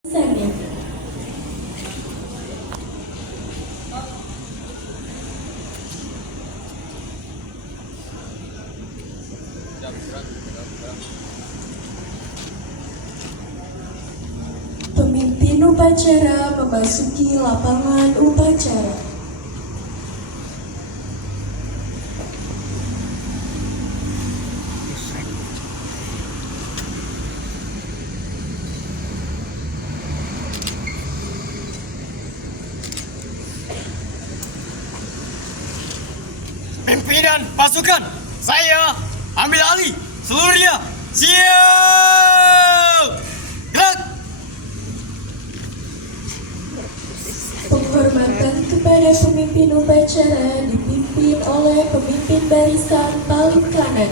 Saya. Pemimpin upacara memasuki lapangan upacara. Pimpinan pasukan, saya ambil alih seluruhnya. Siap! Gerak! Penghormatan kepada pemimpin upacara dipimpin oleh pemimpin barisan paling kanan.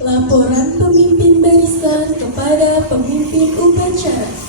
Laporan pemimpin barisan kepada pemimpin upacara.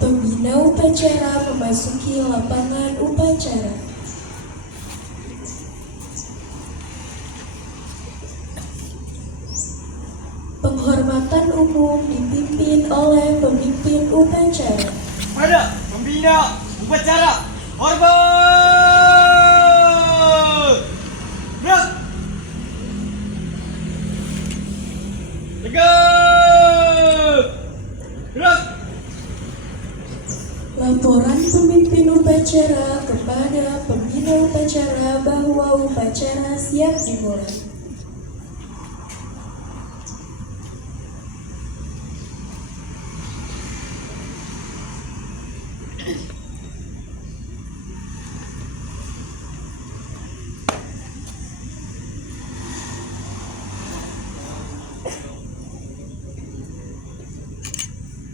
Pembina upacara memasuki lapangan upacara. Penghormatan umum dipimpin oleh pemimpin upacara. Pada pembina upacara, hormat! Gerak! Tegak! Gerak! Laporan pemimpin upacara kepada pembina upacara bahwa upacara siap dimulai.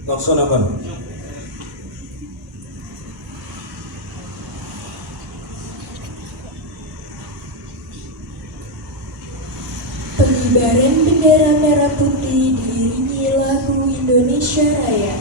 Laksanakan. Pengibaran bendera merah putih diiringi lagu Indonesia Raya.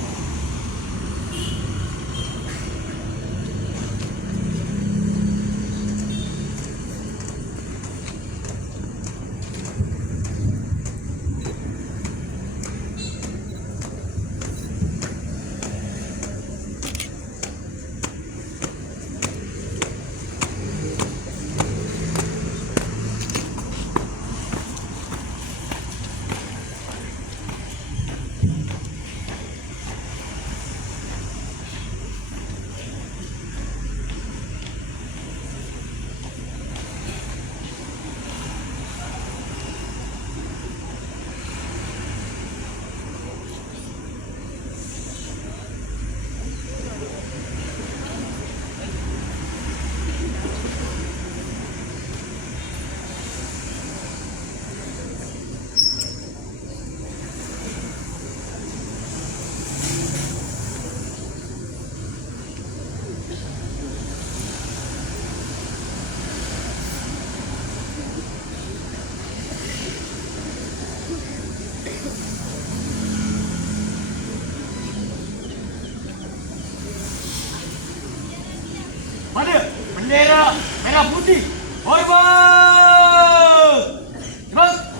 Pada bendera merah putih, hormat! Gerak!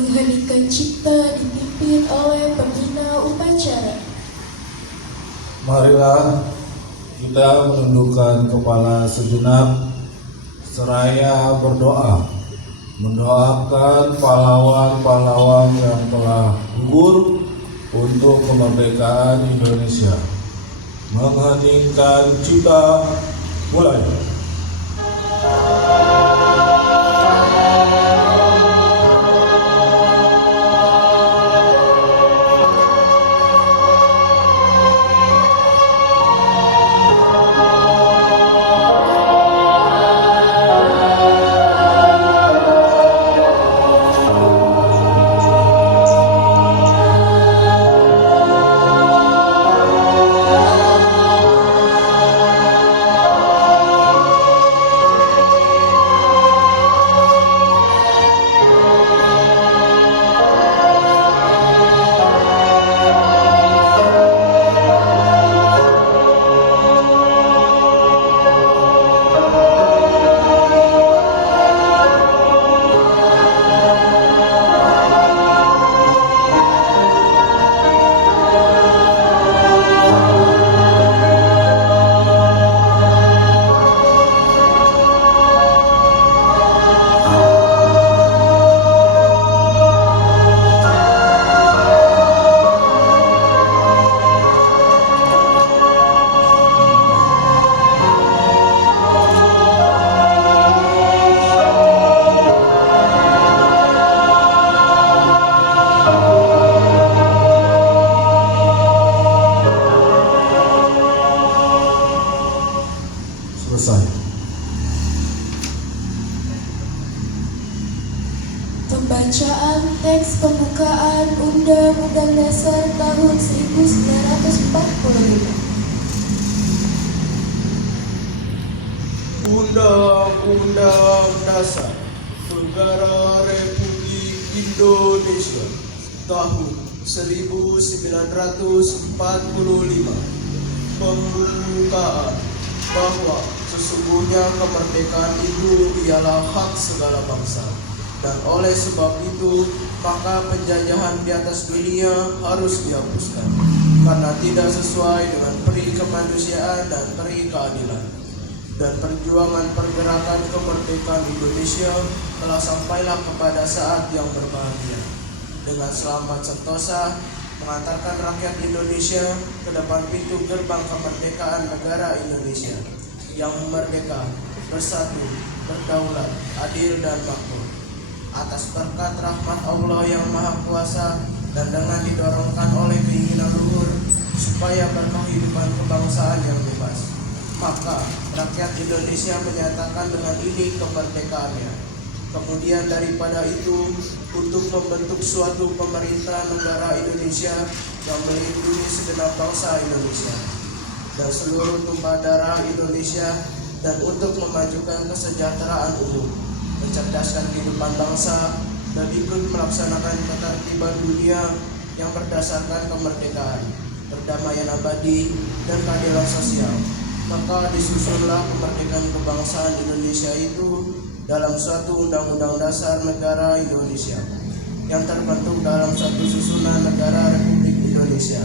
Mengheningkan cipta dipimpin oleh pembina upacara. Marilah kita menundukkan kepala sejenak seraya berdoa, mendoakan pahlawan-pahlawan yang telah gugur untuk kemerdekaan Indonesia. Mengheningkan cipta, mulai. Selesai. Pembacaan teks pembukaan Undang-Undang Dasar tahun 1945. Undang-Undang Dasar Negara Republik Indonesia tahun 1945 Pembukaan bahwa sesungguhnya kemerdekaan itu ialah hak segala bangsa, dan oleh sebab itu maka penjajahan di atas dunia harus dihapuskan karena tidak sesuai dengan peri kemanusiaan dan peri keadilan. Dan perjuangan pergerakan kemerdekaan Indonesia telah sampailah kepada saat yang berbahagia dengan selamat sentosa mengantarkan rakyat Indonesia ke depan pintu gerbang kemerdekaan negara Indonesia yang merdeka, bersatu, berdaulat, adil dan makmur. Atas berkat rahmat Allah yang Maha Kuasa dan dengan didorongkan oleh keinginan luhur supaya berkehidupan kebangsaan yang bebas, maka rakyat Indonesia menyatakan dengan ini kemerdekaannya. Kemudian daripada itu, untuk membentuk suatu pemerintah negara Indonesia yang melindungi segenap bangsa Indonesia dan seluruh tumpah darah Indonesia, dan untuk memajukan kesejahteraan umum, mencerdaskan kehidupan bangsa, dan ikut melaksanakan ketertiban dunia yang berdasarkan kemerdekaan, perdamaian abadi, dan keadilan sosial. Maka disusunlah kemerdekaan kebangsaan Indonesia itu dalam suatu undang-undang dasar negara Indonesia yang terbentuk dalam satu susunan negara Republik Indonesia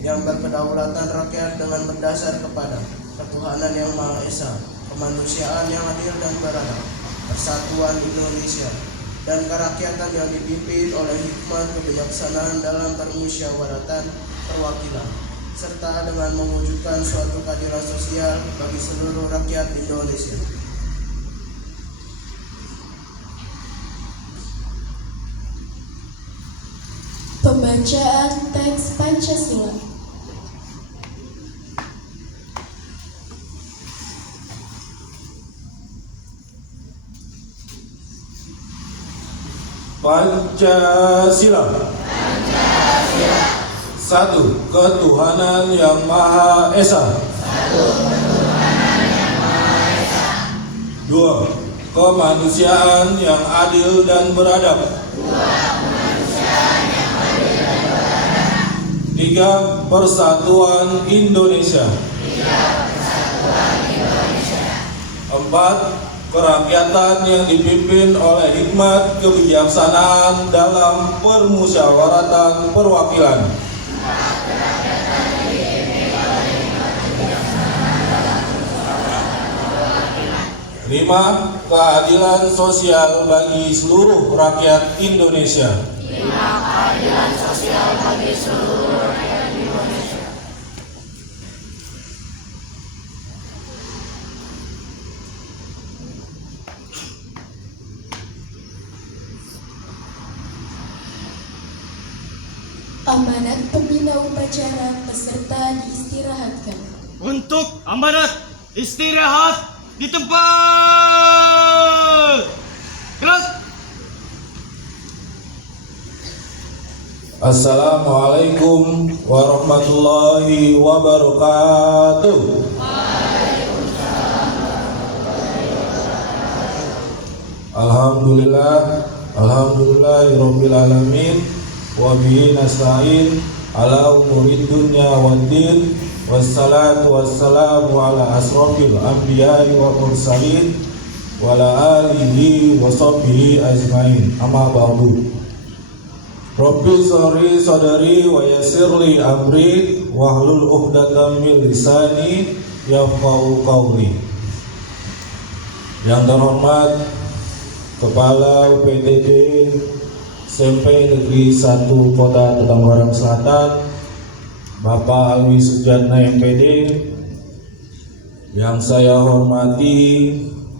yang berkedaulatan rakyat dengan berdasar kepada ketuhanan yang Maha Esa, kemanusiaan yang adil dan beradab, persatuan Indonesia, dan kerakyatan yang dipimpin oleh hikmat kebijaksanaan dalam permusyawaratan perwakilan, serta dengan mewujudkan suatu keadilan sosial bagi seluruh rakyat Indonesia. Pembacaan teks Pancasila. Pancasila. Satu, ketuhanan yang Maha Esa. Dua, kemanusiaan yang adil dan beradab. Tiga, persatuan Indonesia. Empat, kerakyatan yang dipimpin oleh hikmat kebijaksanaan dalam permusyawaratan perwakilan. 5. Keadilan sosial bagi seluruh rakyat Indonesia. Amanat pembina upacara peserta diistirahatkan. Untuk amanat istirahat di tempat. Gerak. Assalamualaikum warahmatullahi wabarakatuh. Alhamdulillahirabbil alamin wa bihi nasta'in ala umurid dunya waddin wassalatu wassalamu ala asrofil anbiya'i wa mursalin wa ala alihi wa sahbihi ajmain. Amma ba'du. Rabbi shrah sadri wa yassirli amri wahlul 'uqdatam min lisani yafqahu qawli. Yang terhormat Kepala UPTD SMP Negeri 1 Kota Tetanggerang Selatan, Bapak Alwi Sujatna MPD. Yang saya hormati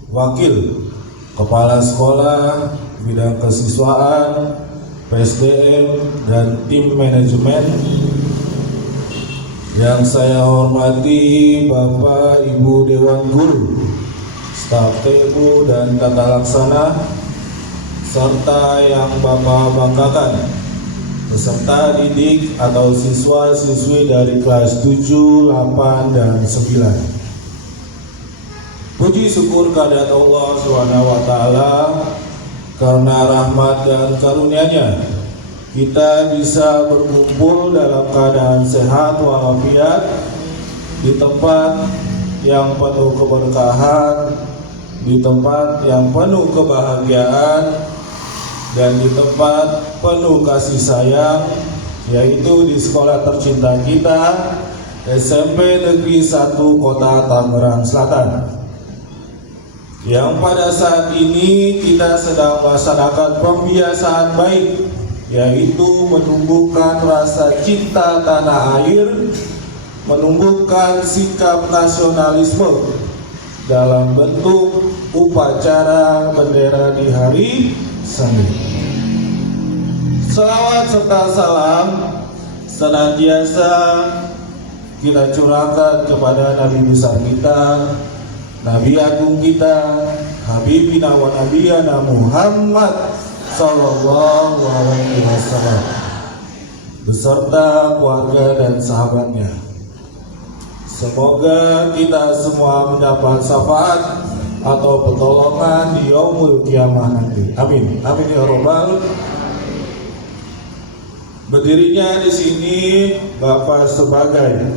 Wakil Kepala Sekolah Bidang Kesiswaan, PSDM, dan tim manajemen. Yang saya hormati Bapak Ibu Dewan Guru, staf TU dan tata laksana, serta yang Bapak banggakan, peserta didik atau siswa-siswi dari kelas 7, 8, dan 9. Puji syukur kehadirat Allah SWT karena rahmat dan karunia-Nya kita bisa berkumpul dalam keadaan sehat walafiat di tempat yang penuh keberkahan, di tempat yang penuh kebahagiaan, dan di tempat penuh kasih sayang, yaitu di sekolah tercinta kita, SMP Negeri 1 Kota Tangerang Selatan. Yang pada saat ini kita sedang melaksanakan pembiasaan baik, yaitu menumbuhkan rasa cinta tanah air, menumbuhkan sikap nasionalisme dalam bentuk upacara bendera di hari Senin. Selawat serta salam senantiasa kita curahkan kepada Nabi besar kita, Nabi agung kita, Habibina wa Nabiyana Muhammad Sallallahu Alaihi Wasallam, beserta keluarga dan sahabatnya. Semoga kita semua mendapat syafaat atau pertolongan di yaumul kiamah nanti. Amin. Amin ya robbal. Berdirinya di sini Bapak sebagai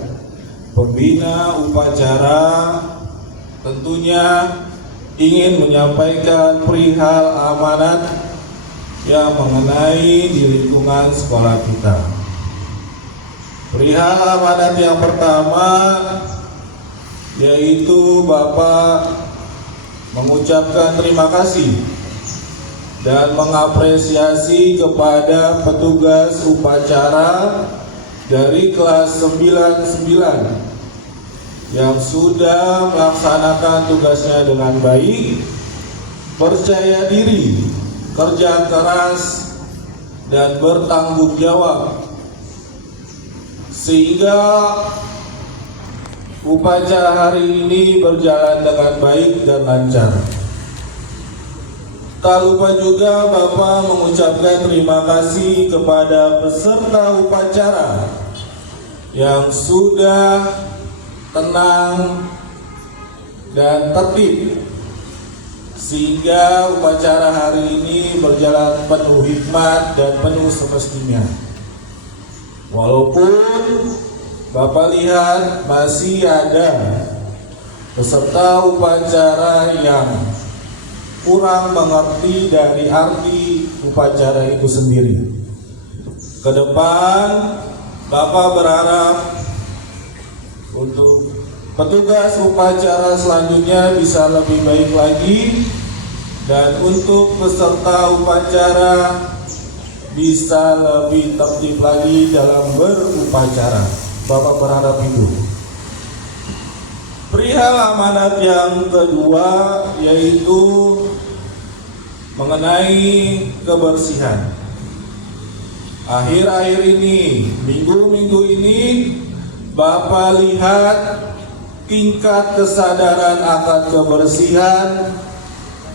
pembina upacara tentunya ingin menyampaikan perihal amanat yang mengenai di lingkungan sekolah kita. Perihal amanat yang pertama yaitu Bapak mengucapkan terima kasih dan mengapresiasi kepada petugas upacara dari kelas 99 yang sudah melaksanakan tugasnya dengan baik, percaya diri, kerja keras, dan bertanggung jawab, sehingga upacara hari ini berjalan dengan baik dan lancar. Tak lupa juga Bapak mengucapkan terima kasih kepada peserta upacara yang sudah tenang dan tertib, sehingga upacara hari ini berjalan penuh hikmat dan penuh semestinya. Walaupun Bapak lihat masih ada peserta upacara yang kurang mengerti dari arti upacara itu sendiri. Ke depan, Bapak berharap untuk petugas upacara selanjutnya bisa lebih baik lagi, dan untuk peserta upacara bisa lebih tertib lagi dalam berupacara. Bapak berharap itu. Perihal amanat yang kedua yaitu mengenai kebersihan. Akhir-akhir ini, minggu-minggu ini, Bapak lihat tingkat kesadaran akan kebersihan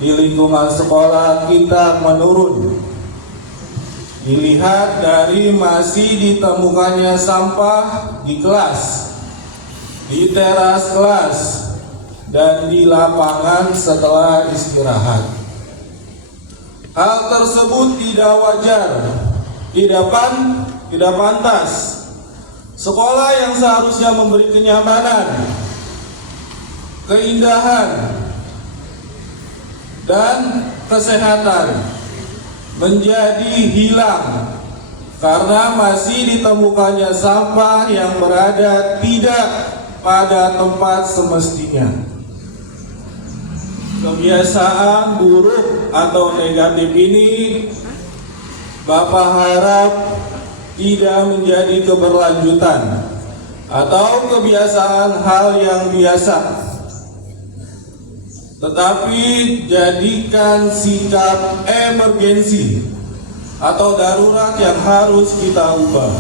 di lingkungan sekolah kita menurun. Dilihat dari masih ditemukannya sampah di kelas, di teras kelas, dan di lapangan setelah istirahat. Hal tersebut tidak wajar, tidak pantas. Sekolah yang seharusnya memberi kenyamanan, keindahan, dan kesehatan menjadi hilang karena masih ditemukannya sampah yang berada tidak pada tempat semestinya. Kebiasaan buruk atau negatif ini Bapak harap tidak menjadi keberlanjutan atau kebiasaan hal yang biasa, tetapi jadikan sikap emergensi atau darurat yang harus kita ubah.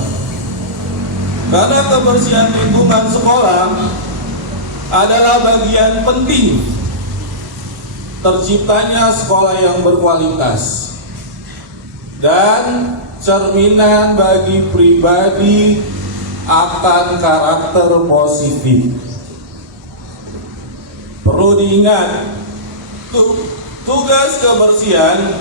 Karena kebersihan lingkungan sekolah adalah bagian penting terciptanya sekolah yang berkualitas dan cerminan bagi pribadi akan karakter positif. Perlu diingat, tugas kebersihan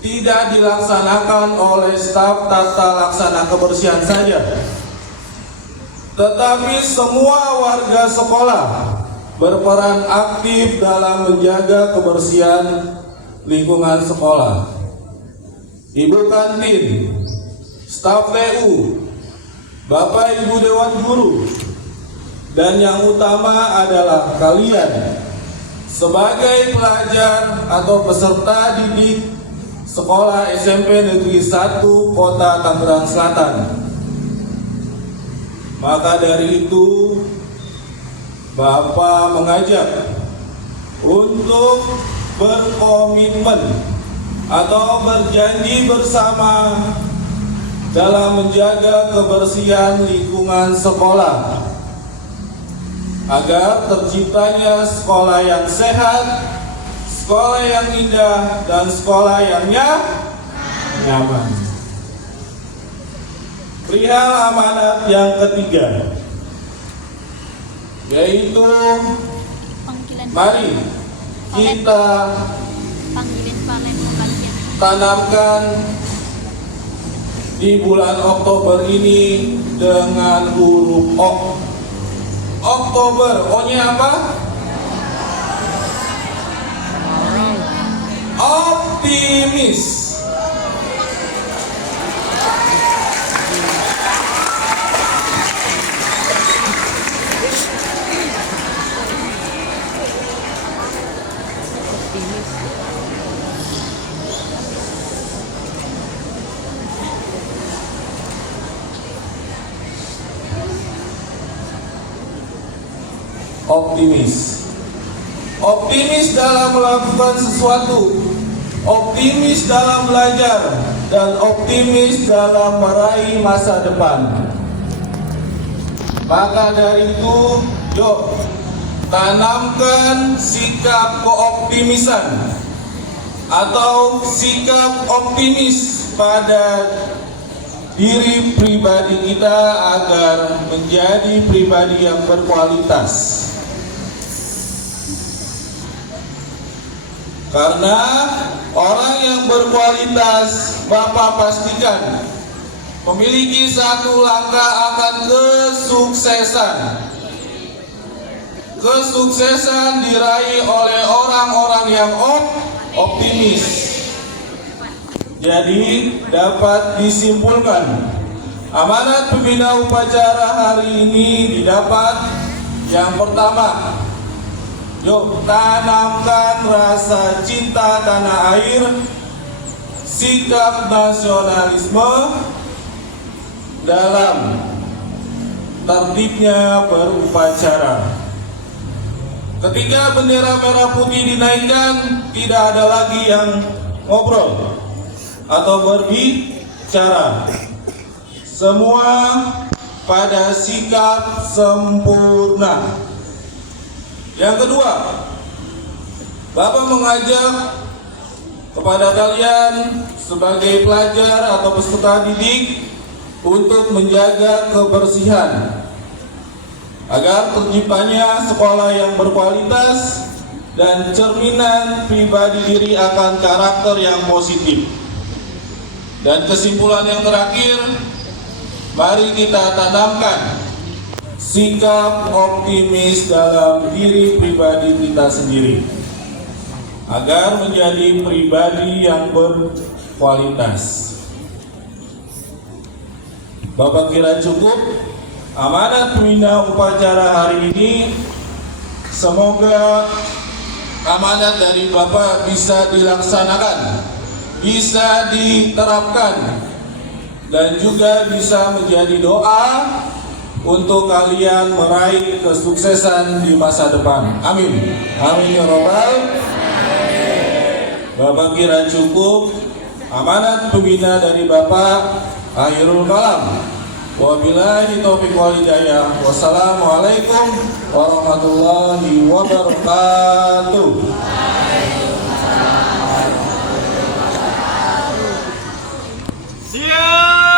tidak dilaksanakan oleh staf tata laksana kebersihan saja, tetapi semua warga sekolah berperan aktif dalam menjaga kebersihan lingkungan sekolah. Ibu kantin, staf TU, Bapak Ibu Dewan Guru, dan yang utama adalah kalian sebagai pelajar atau peserta didik Sekolah SMP Negeri 1 Kota Tangerang Selatan. Maka dari itu Bapak mengajak untuk berkomitmen atau berjanji bersama dalam menjaga kebersihan lingkungan sekolah agar terciptanya sekolah yang sehat, sekolah yang indah, dan sekolah yang nyaman. Perihal amanat yang ketiga, yaitu mari kita tanamkan di bulan Oktober ini dengan huruf O. Oktober, O-nya apa? Optimis. Optimis. Optimis dalam melakukan sesuatu, optimis dalam belajar, dan optimis dalam meraih masa depan. Maka dari itu, yuk tanamkan sikap keoptimisan atau sikap optimis pada diri pribadi kita agar menjadi pribadi yang berkualitas. Karena orang yang berkualitas, Bapak pastikan memiliki satu langkah akan kesuksesan, Kesuksesan diraih oleh orang-orang yang optimis. Jadi dapat disimpulkan, amanat pembina upacara hari ini didapat yang pertama, yuk tanamkan rasa cinta tanah air, sikap nasionalisme dalam tertibnya berupacara. Ketika bendera merah putih dinaikkan, tidak ada lagi yang ngobrol atau berbicara. Semua pada sikap sempurna. Yang kedua, Bapak mengajak kepada kalian sebagai pelajar atau peserta didik untuk menjaga kebersihan agar terciptanya sekolah yang berkualitas dan cerminan pribadi diri akan karakter yang positif. Dan kesimpulan yang terakhir, mari kita tanamkan sikap optimis dalam diri pribadi kita sendiri agar menjadi pribadi yang berkualitas. Bapak kira cukup amanat pembina upacara hari ini. Semoga amanat dari Bapak bisa dilaksanakan, bisa diterapkan, dan juga bisa menjadi doa untuk kalian meraih kesuksesan di masa depan. Amin. Amin ya robbal. Bapak kira cukup amanat pembina dari Bapak. Akhirul kalam. Wabillahi taufiq wal hidayah. Wassalamualaikum warahmatullahi wabarakatuh. Siap.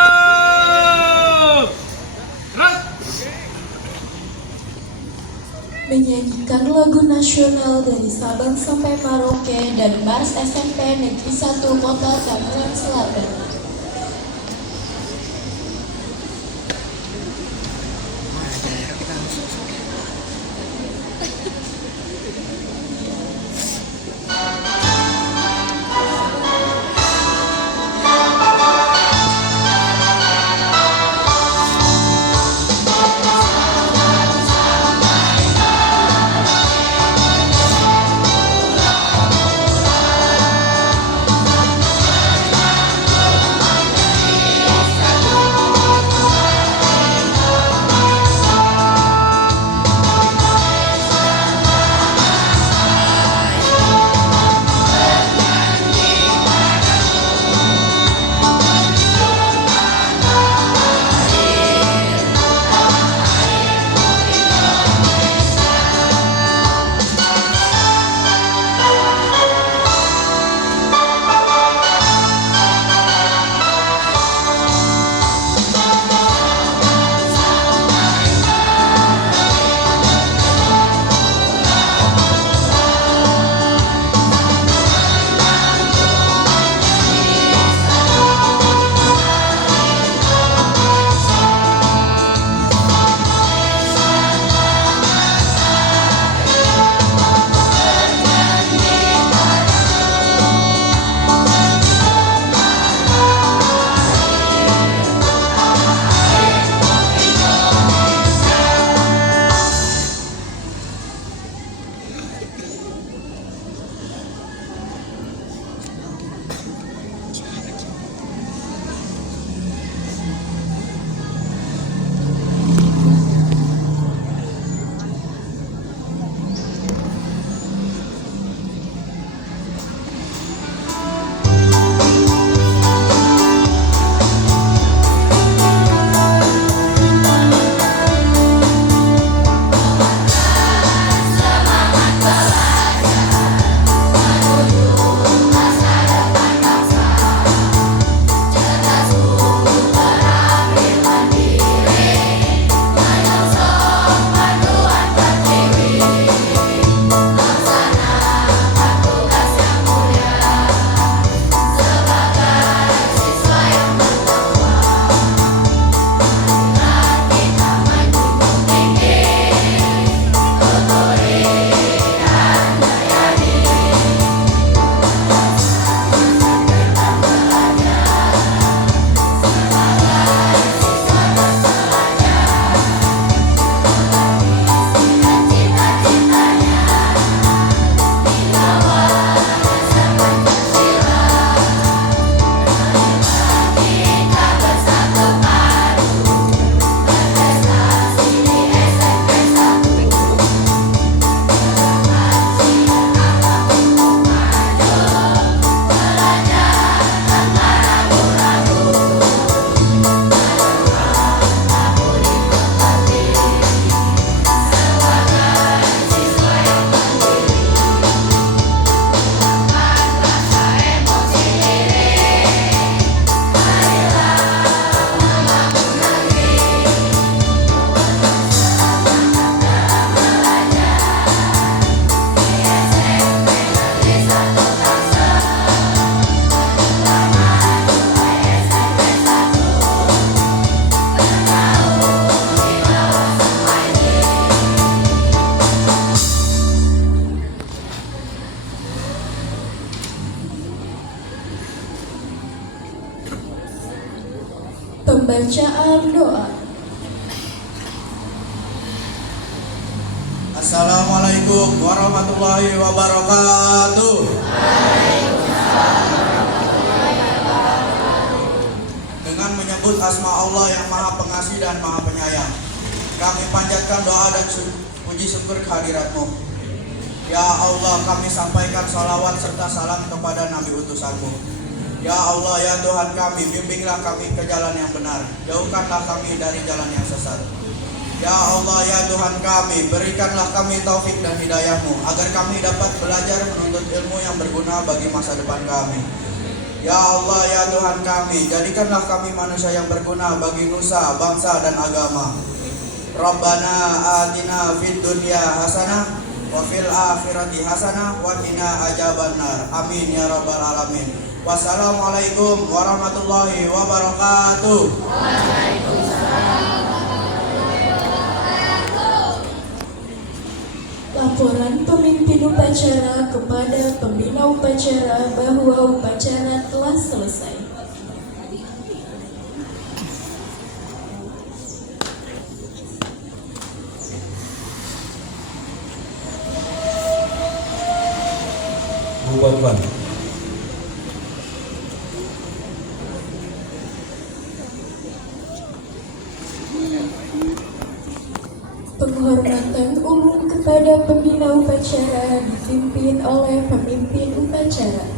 Gerak. Menyanyikan lagu nasional dari Sabang sampai Merauke dan Mars SMP Negeri 1 Kota Tangerang Selatan. Assalamualaikum warahmatullahi wabarakatuh. Dengan menyebut asma Allah yang Maha Pengasih dan Maha Penyayang, kami panjatkan doa dan puji syukur kehadirat-Mu. Ya Allah, kami sampaikan salawat serta salam kepada Nabi utusan-Mu. Ya Allah, ya Tuhan kami, bimbinglah kami ke jalan yang benar, jauhkanlah kami dari jalan yang sesat. Ya Allah, ya Tuhan kami, berikanlah kami taufik dan hidayah-Mu, agar kami dapat belajar menuntut ilmu yang berguna bagi masa depan kami. Ya Allah, ya Tuhan kami, jadikanlah kami manusia yang berguna bagi nusa, bangsa, dan agama. Rabbana atina fid dunya hasanah wa fil akhirati hasanah wa qina adzabannar. Amin ya rabbal alamin. Wassalamualaikum warahmatullahi wabarakatuh. Laporan pemimpin upacara kepada pembina upacara bahwa upacara telah selesai. Bukan. Penghormatan umum kepada pembina upacara dipimpin oleh pemimpin upacara.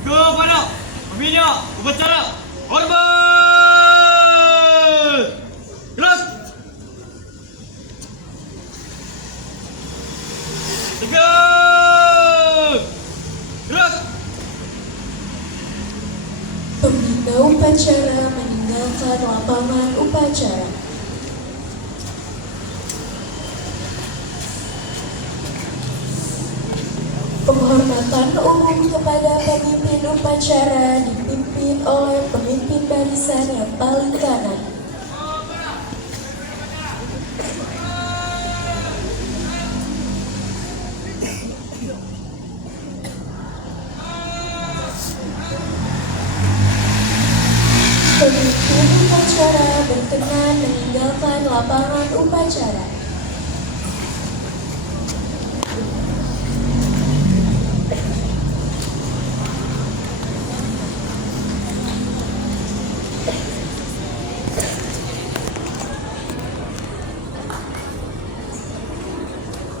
Kepada pembina upacara, hormat! Gerak! Tegak! Gerak! Pembina upacara meninggalkan lapangan upacara. Penghormatan umum kepada pemimpin upacara dipimpin oleh pemimpin barisan yang paling kanan. Pemimpin upacara berkenan meninggalkan lapangan upacara.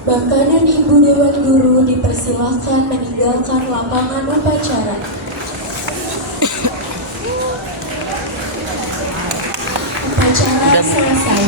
Bapak dan Ibu Dewan Guru dipersilahkan meninggalkan lapangan upacara. Upacara selesai.